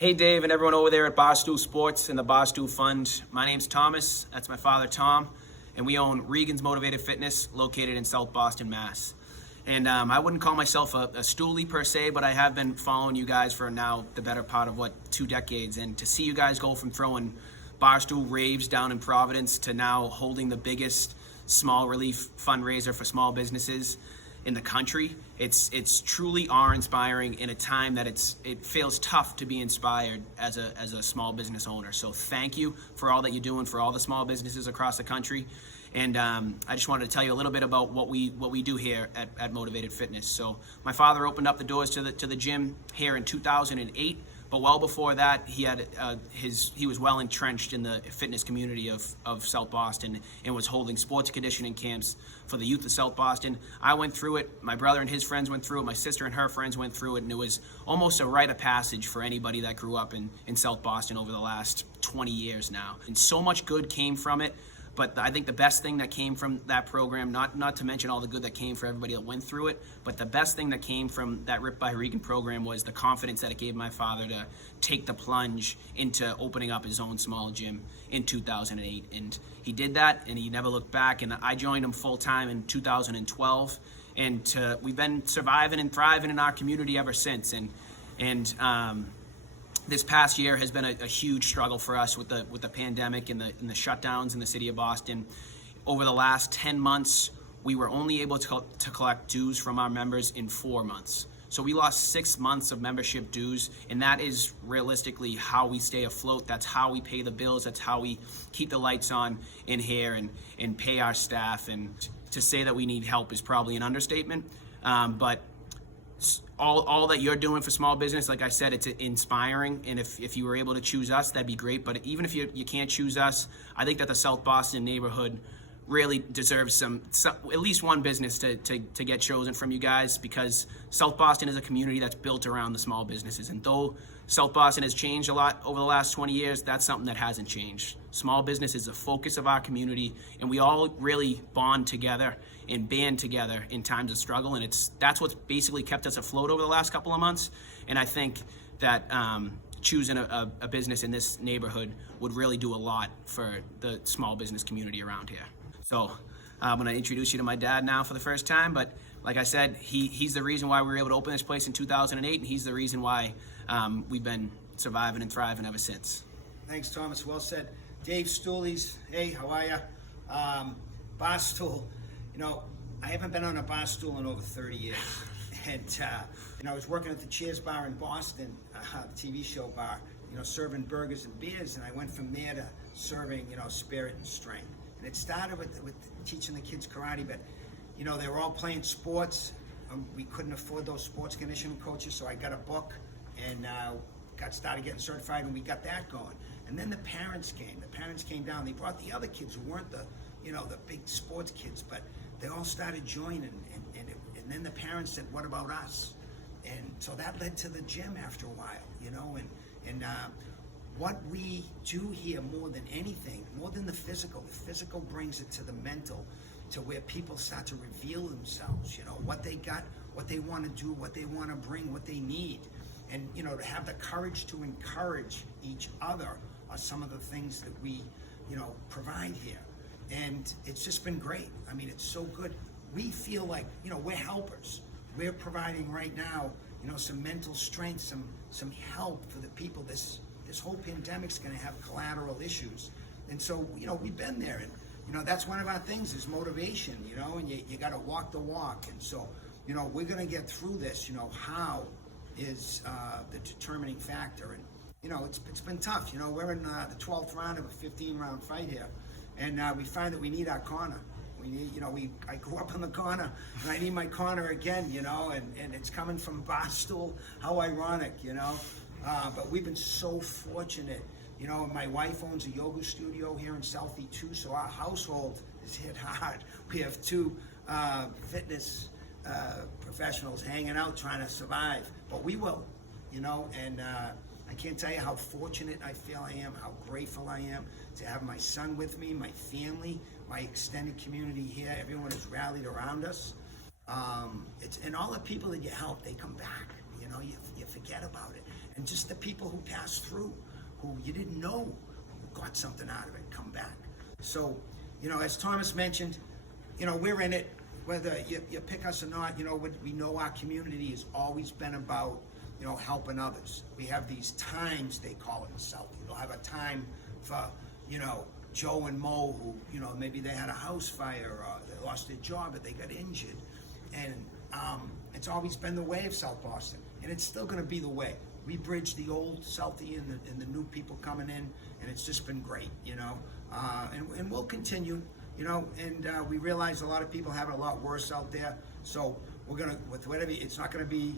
Hey Dave and everyone over there at Barstool Sports and the Barstool Fund. My name's Thomas, that's my father Tom, and we own Regan's Motivated Fitness located in South Boston, Mass. And I wouldn't call myself a stoolie per se, but I have been following you guys for now the better part of 2 decades. And to see you guys go from throwing Barstool raves down in Providence to now holding the biggest small relief fundraiser for small businesses in the country, it's truly awe-inspiring in a time that it feels tough to be inspired as a small business owner. So thank you for all that you're doing for all the small businesses across the country. And I just wanted to tell you a little bit about what we do here at Motivated Fitness. So my father opened up the doors to the gym here in 2008. But well before that, he was well entrenched in the fitness community of South Boston and was holding sports conditioning camps for the youth of South Boston. I went through it. My brother and his friends went through it. My sister and her friends went through it. And it was almost a rite of passage for anybody that grew up in South Boston over the last 20 years now. And so much good came from it. But I think the best thing that came from that program, not to mention all the good that came for everybody that went through it, but the best thing that came from that Rip by Regan program was the confidence that it gave my father to take the plunge into opening up his own small gym in 2008. And he did that, and he never looked back. And I joined him full time in 2012, and we've been surviving and thriving in our community ever since. And this past year has been a huge struggle for us with the pandemic and the shutdowns in the city of Boston. Over the last 10 months, we were only able to collect dues from our members in 4 months. So we lost 6 months of membership dues, and that is realistically how we stay afloat. That's how we pay the bills. That's how we keep the lights on in here and pay our staff. And to say that we need help is probably an understatement, but all that you're doing for small business, like I said, it's inspiring. And if you were able to choose us, that'd be great. But even if you can't choose us, I think that the South Boston neighborhood really deserves some at least one business to get chosen from you guys, because South Boston is a community that's built around the small businesses. And though South Boston has changed a lot over the last 20 years, that's something that hasn't changed. Small business is the focus of our community, and we all really bond together and band together in times of struggle. And that's what's basically kept us afloat over the last couple of months. And I think that choosing a business in this neighborhood would really do a lot for the small business community around here. So I'm going to introduce you to my dad now for the first time. But like I said, he's the reason why we were able to open this place in 2008, and he's the reason why we've been surviving and thriving ever since. Thanks, Thomas. Well said. Dave Stoolies, hey, how are you? Barstool, I haven't been on a Barstool in over 30 years. And, I was working at the Cheers Bar in Boston, the TV show bar, serving burgers and beers, and I went from there to serving, spirit and strength. And it started with teaching the kids karate, but, they were all playing sports. We couldn't afford those sports conditioning coaches, so I got a book and started getting certified, and we got that going. And then the parents came. The parents came down. They brought the other kids who weren't the big sports kids, but they all started joining. And then the parents said, "What about us?" And so that led to the gym after a while, And what we do here more than anything, more than the physical brings it to the mental, to where people start to reveal themselves, what they got, what they want to do, what they want to bring, what they need. And, to have the courage to encourage each other are some of the things that we, provide here. And it's just been great. I mean, it's so good. We feel like, we're helpers. We're providing right now, some mental strength, some help for the people. This whole pandemic's going to have collateral issues. And so, we've been there. And, that's one of our things is motivation, and you got to walk the walk. And so, we're going to get through this, how is the determining factor. And, it's been tough. We're in the 12th round of a 15-round fight here. And we find that we need our corner. We need, I grew up in the corner, and I need my corner again, and it's coming from Barstool. How ironic, but we've been so fortunate. My wife owns a yoga studio here in Southie too, so our household is hit hard. We have 2 fitness professionals hanging out trying to survive, but we will, and I can't tell you how fortunate I feel I am, how grateful I am to have my son with me, my family, my extended community here. Everyone has rallied around us. And all the people that you help, they come back. You forget about it. and just the people who passed through, who you didn't know got something out of it, come back. So, as Thomas mentioned, we're in it, whether you pick us or not. We know our community has always been about, helping others. We have these times, they call it in South. They'll have a time for, Joe and Mo, who, maybe they had a house fire or they lost their job, but they got injured. And it's always been the way of South Boston, and it's still going to be the way. We bridge the old Southie and the new people coming in, and it's just been great, and we'll continue, and we realize a lot of people have it a lot worse out there, so we're going to, with whatever, it's not going to be,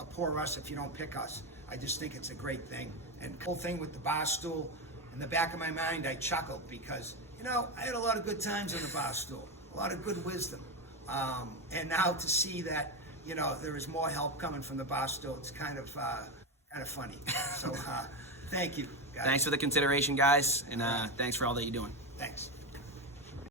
a poor us if you don't pick us. I just think it's a great thing. And the whole thing with the Barstool, in the back of my mind, I chuckled because, I had a lot of good times on the Barstool, a lot of good wisdom. And now to see that, there is more help coming from the Barstool, it's kind of funny. So thank you, guys. Thanks for the consideration, guys, and thanks for all that you're doing. Thanks.